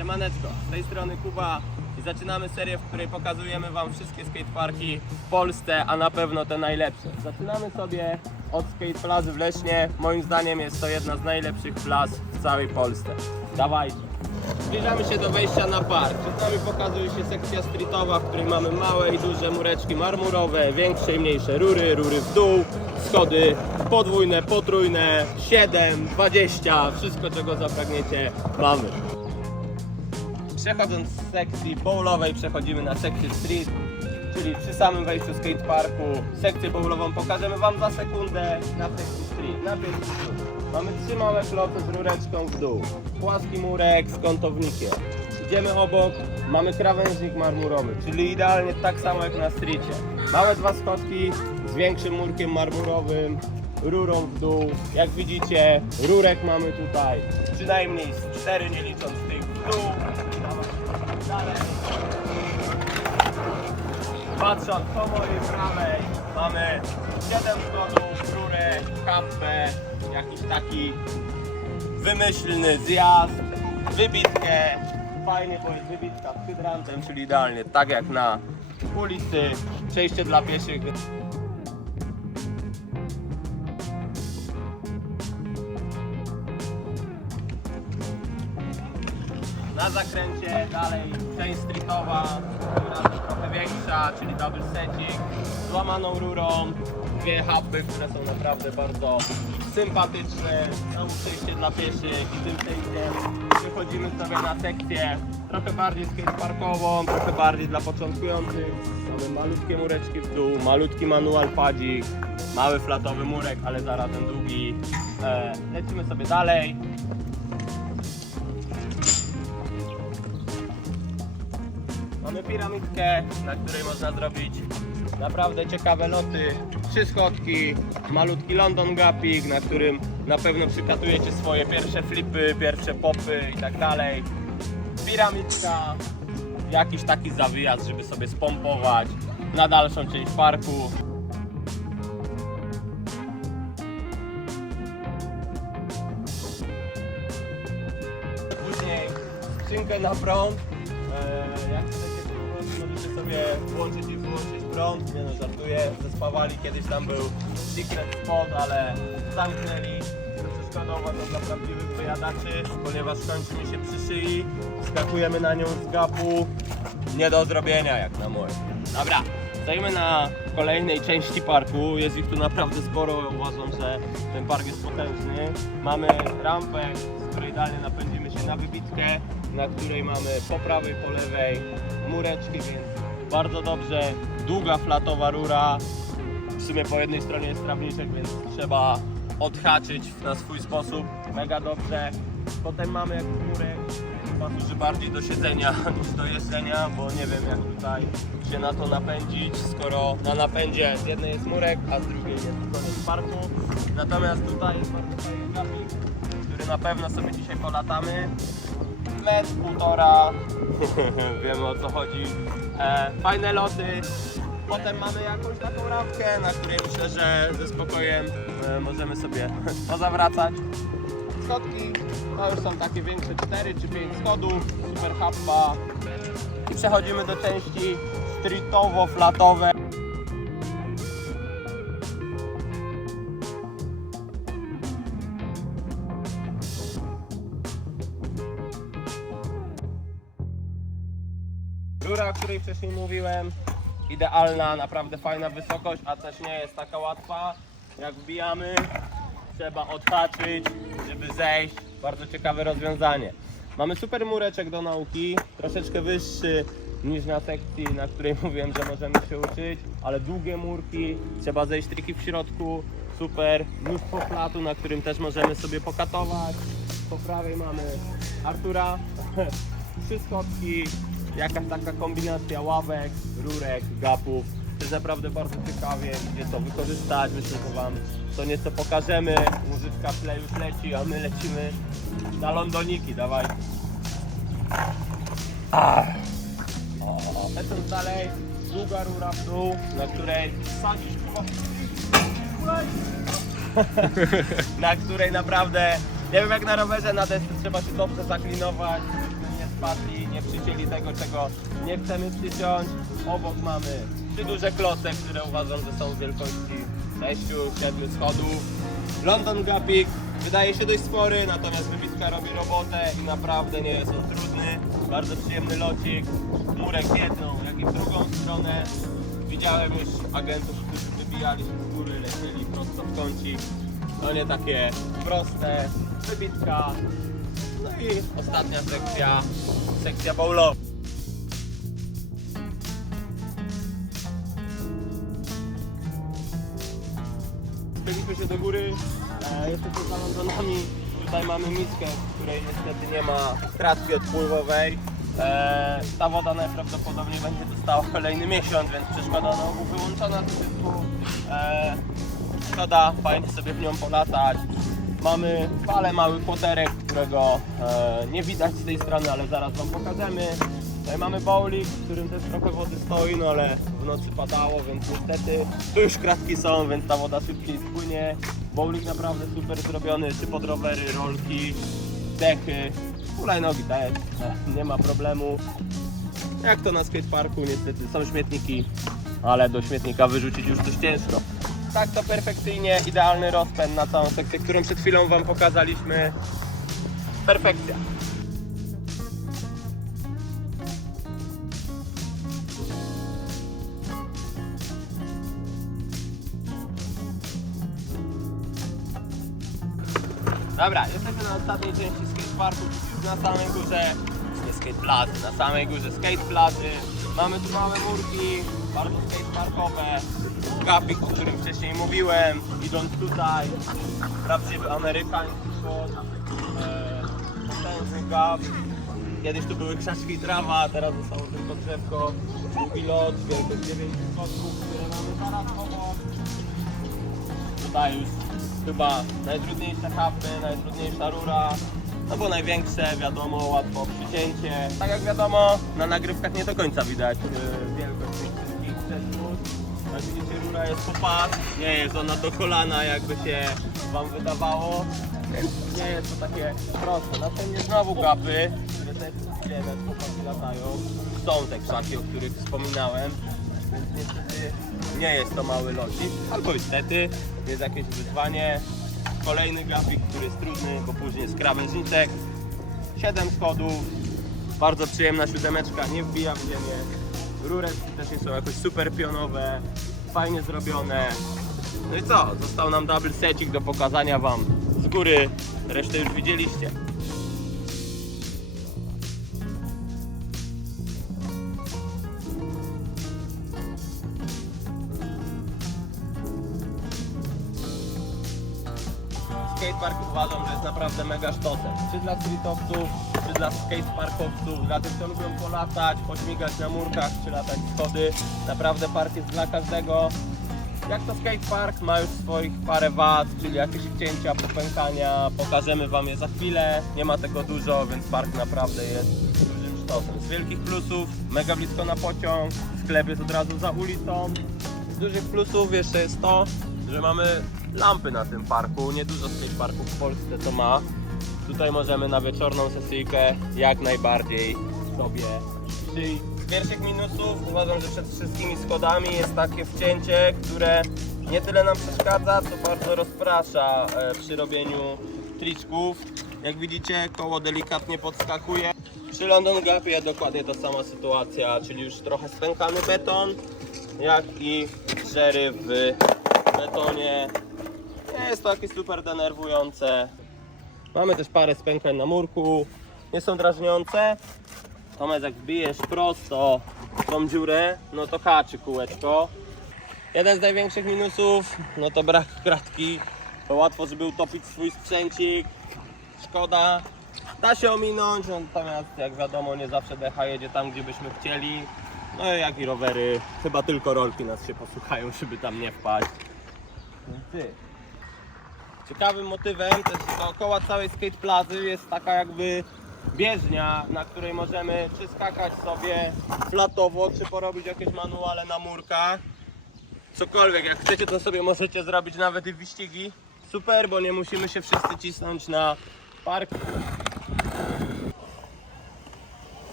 Siemaneczko, z tej strony Kuba i zaczynamy serię, w której pokazujemy Wam wszystkie skateparki w Polsce, a na pewno te najlepsze. Zaczynamy sobie od Skate Plazy w Lesznie. Moim zdaniem jest to jedna z najlepszych plaz w całej Polsce. Dawajcie. Zbliżamy się do wejścia na park. Przed nami pokazuje się sekcja streetowa, w której mamy małe i duże mureczki marmurowe, większe i mniejsze rury, rury w dół, schody podwójne, potrójne, 7, 20, wszystko czego zapragniecie mamy. Przechodząc z sekcji bowlowej przechodzimy na sekcję street, czyli przy samym wejściu skateparku. Sekcję bowlową pokażemy Wam za sekundę na sekcji street. Najpierw tu. Mamy trzy małe kloce z rureczką w dół, płaski murek z kątownikiem. Idziemy obok, mamy krawężnik marmurowy, czyli idealnie tak samo jak na streetie. Małe dwa schodki z większym murkiem marmurowym, rurą w dół. Jak widzicie, rurek mamy tutaj przynajmniej z cztery, nie licząc tych w dół. Patrząc po mojej prawej, mamy 7 schodów, rurę, kampę, jakiś taki wymyślny zjazd, wybitkę. Fajnie, bo jest wybitka z hydrantem, czyli idealnie tak jak na ulicy, przejście dla pieszych. Na zakręcie dalej część streetowa, która jest trochę większa, czyli double setting, z łamaną rurą, dwie huby, które są naprawdę bardzo sympatyczne, znowu przejście dla pieszych i tym przejściem wychodzimy sobie na sekcję trochę bardziej skateparkową, trochę bardziej dla początkujących. Mamy malutkie mureczki w dół, malutki manual padzik, mały flatowy murek, ale zarazem długi. E, lecimy sobie dalej. Mamy piramidkę, na której można zrobić naprawdę ciekawe loty. Trzy schodki, malutki London Gapik, na którym na pewno przykatujecie swoje pierwsze flipy, pierwsze popy i tak dalej. Piramidka, jakiś taki zawijaz, żeby sobie spompować na dalszą część parku. Później skrzynkę na prąd. E, jak sobie włączyć i wyłączyć prąd. Nie no, żartuję. Zespawali kiedyś tam był secret spot, ale zamknęli. Przeszkodowa to dla prawdziwych wyjadaczy, ponieważ kończy mi się przy szyi. Skakujemy na nią z gapu. Nie do zrobienia jak na moje. Dobra, stoimy na kolejnej części parku. Jest ich tu naprawdę sporo. Uważam, że ten park jest potężny. Mamy rampę, z której dalej napędzimy się na wybitkę, na której mamy po prawej, po lewej mureczki, więc bardzo dobrze. Długa flatowa rura. W sumie po jednej stronie jest trawniczek, więc trzeba odhaczyć na swój sposób. Mega dobrze. Potem mamy jakiś murek, chyba służy bardziej do siedzenia niż do jeżdżenia, bo nie wiem jak tutaj się na to napędzić, skoro na napędzie z jednej jest murek, a z drugiej jest koniec parku. Natomiast tutaj jest bardzo fajny grafik, który na pewno sobie dzisiaj polatamy. Metr, półtora, wiemy o co chodzi. E, fajne loty. Potem mamy jakąś taką rampkę, na której myślę, że ze spokojem e, możemy sobie pozawracać. Schodki to już są takie większe 4 czy 5 schodów, super happa. I przechodzimy do części streetowo-flatowej. Rura, o której wcześniej mówiłem, idealna, naprawdę fajna wysokość, a też nie jest taka łatwa. Jak wbijamy, trzeba odhaczyć, żeby zejść. Bardzo ciekawe rozwiązanie. Mamy super mureczek do nauki, troszeczkę wyższy niż na sekcji, na której mówiłem, że możemy się uczyć, ale długie murki, trzeba zejść triki w środku, super, mnóstwo platu, na którym też możemy sobie pokatować. Po prawej mamy Artura, trzy schodki, jakaś taka kombinacja ławek, rurek, gapów. To jest naprawdę bardzo ciekawie, gdzie to wykorzystać. Myślę, że Wam to nieco pokażemy. Muzyczka tle już leci, a my lecimy na Londoniki, dawaj. Ah. O, Lecąc dalej, długa rura w dół, na której sadzisz na której naprawdę, nie wiem jak na rowerze, na desce trzeba się dobrze zaklinować, nie wpadli, nie przycięli tego, czego nie chcemy przyciąć. Obok mamy trzy duże kloce, które uważam, że są wielkości 6-7 schodów. London Gapik wydaje się dość spory, natomiast wybitka robi robotę i naprawdę nie jest on trudny. Bardzo przyjemny locik, murek w jedną, jak i w drugą stronę. Widziałem już agentów, którzy wybijali się z góry, lecieli prosto w kącik. No nie takie proste, wybitka. No i ostatnia sekcja, sekcja bowlowa. Byliśmy się do góry, e, jesteśmy za Londonami. Tutaj mamy miskę, w której niestety nie ma kratki odpływowej. E, ta woda najprawdopodobniej będzie dostała kolejny miesiąc, więc przeszkoda na ogół wyłączona z systemu. E, szkoda, fajnie sobie w nią polatać. Mamy falę mały poterek, którego e, nie widać z tej strony, ale zaraz Wam pokażemy. Tutaj mamy bowling, w którym też trochę wody stoi, no ale w nocy padało, więc niestety tu już kratki są, więc ta woda szybciej spłynie. Bowling naprawdę super zrobiony, czy pod rowery, rolki, dechy, hulajnogi też, e, nie ma problemu. Jak to na skateparku, niestety są śmietniki, ale do śmietnika wyrzucić już coś ciężko. Tak to perfekcyjnie, idealny rozpęd na całą sekcję, którą przed chwilą Wam pokazaliśmy. Perfekcja. Dobra, jesteśmy na ostatniej części skateparku, na samej górze, nie skate plazy, na samej górze skate plazy. Mamy tu małe murki, bardzo skateparkowe, gapik, o którym wcześniej mówiłem, idąc tutaj, prawdziwy amerykański spot, e, potężny gap. Kiedyś tu były krzaczki i trawa, teraz zostało tylko drzewko, długi lot, wielkość 9 schodków, które mamy zaraz obok. Tutaj już chyba najtrudniejsze hafty, najtrudniejsza rura. No bo największe, wiadomo, łatwo przycięcie. Tak jak wiadomo, na nagrywkach nie do końca widać yy, wielkość tych. Jak widzicie, rura jest po pas, nie jest ona do kolana, jakby się Wam wydawało. Więc nie jest to takie proste. Następnie znowu gapy, które też wiele chłopaki latają. Są te krzaki, o których wspominałem. Więc niestety nie jest to mały locik, albo niestety jest jakieś wyzwanie. Kolejny grafik, który jest trudny, bo później jest krawężniczek. 7 schodów, bardzo przyjemna siódemeczka, nie wbija w ziemię. Rureczki też nie są jakoś super pionowe, fajnie zrobione. No i co? Został nam double secik do pokazania Wam z góry, resztę już widzieliście. Skatepark uważam, że jest naprawdę mega sztosem. Czy dla streetowców, czy dla skateparkowców, dla tych, co lubią polatać, pośmigać na murkach, czy latać schody. Naprawdę park jest dla każdego. Jak to skatepark ma już swoich parę wad, czyli jakieś wcięcia, popękania, pokażemy Wam je za chwilę. Nie ma tego dużo, więc park naprawdę jest dużym sztosem. Z wielkich plusów, mega blisko na pociąg, sklep jest od razu za ulicą. Z dużych plusów jeszcze jest to, że mamy lampy na tym parku. Nie dużo skateparków w Polsce to ma. Tutaj możemy na wieczorną sesyjkę jak najbardziej sobie przyjść. Z pierwszych minusów uważam, że przed wszystkimi schodami jest takie wcięcie, które nie tyle nam przeszkadza, co bardzo rozprasza e, przy robieniu triczków. Jak widzicie, koło delikatnie podskakuje. Przy London Gapie dokładnie ta sama sytuacja, czyli już trochę spękany beton, jak i żery w betonie. Nie jest to jakieś super denerwujące. Mamy też parę spękań na murku. Nie są drażniące. Natomiast jak wbijesz prosto tą dziurę, no to haczy kółeczko. Jeden z największych minusów, no to brak kratki. To łatwo, żeby utopić swój sprzęcik. Szkoda. Da się ominąć, no, natomiast jak wiadomo nie zawsze decha jedzie tam, gdzie byśmy chcieli. No i jak i rowery, chyba tylko rolki nas się posłuchają, żeby tam nie wpaść. Ty. Ciekawym motywem też dookoła całej skate plazy jest taka jakby bieżnia, na której możemy czy skakać sobie flatowo, czy porobić jakieś manuale na murkach. Cokolwiek, jak chcecie to sobie możecie zrobić nawet i wyścigi. Super, bo nie musimy się wszyscy cisnąć na park.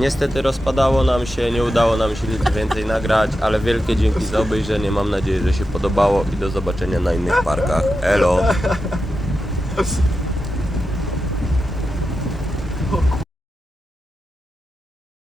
Niestety rozpadało nam się, nie udało nam się nic więcej nagrać, ale wielkie dzięki za obejrzenie. Mam nadzieję, że się podobało i do zobaczenia na innych parkach. Elo!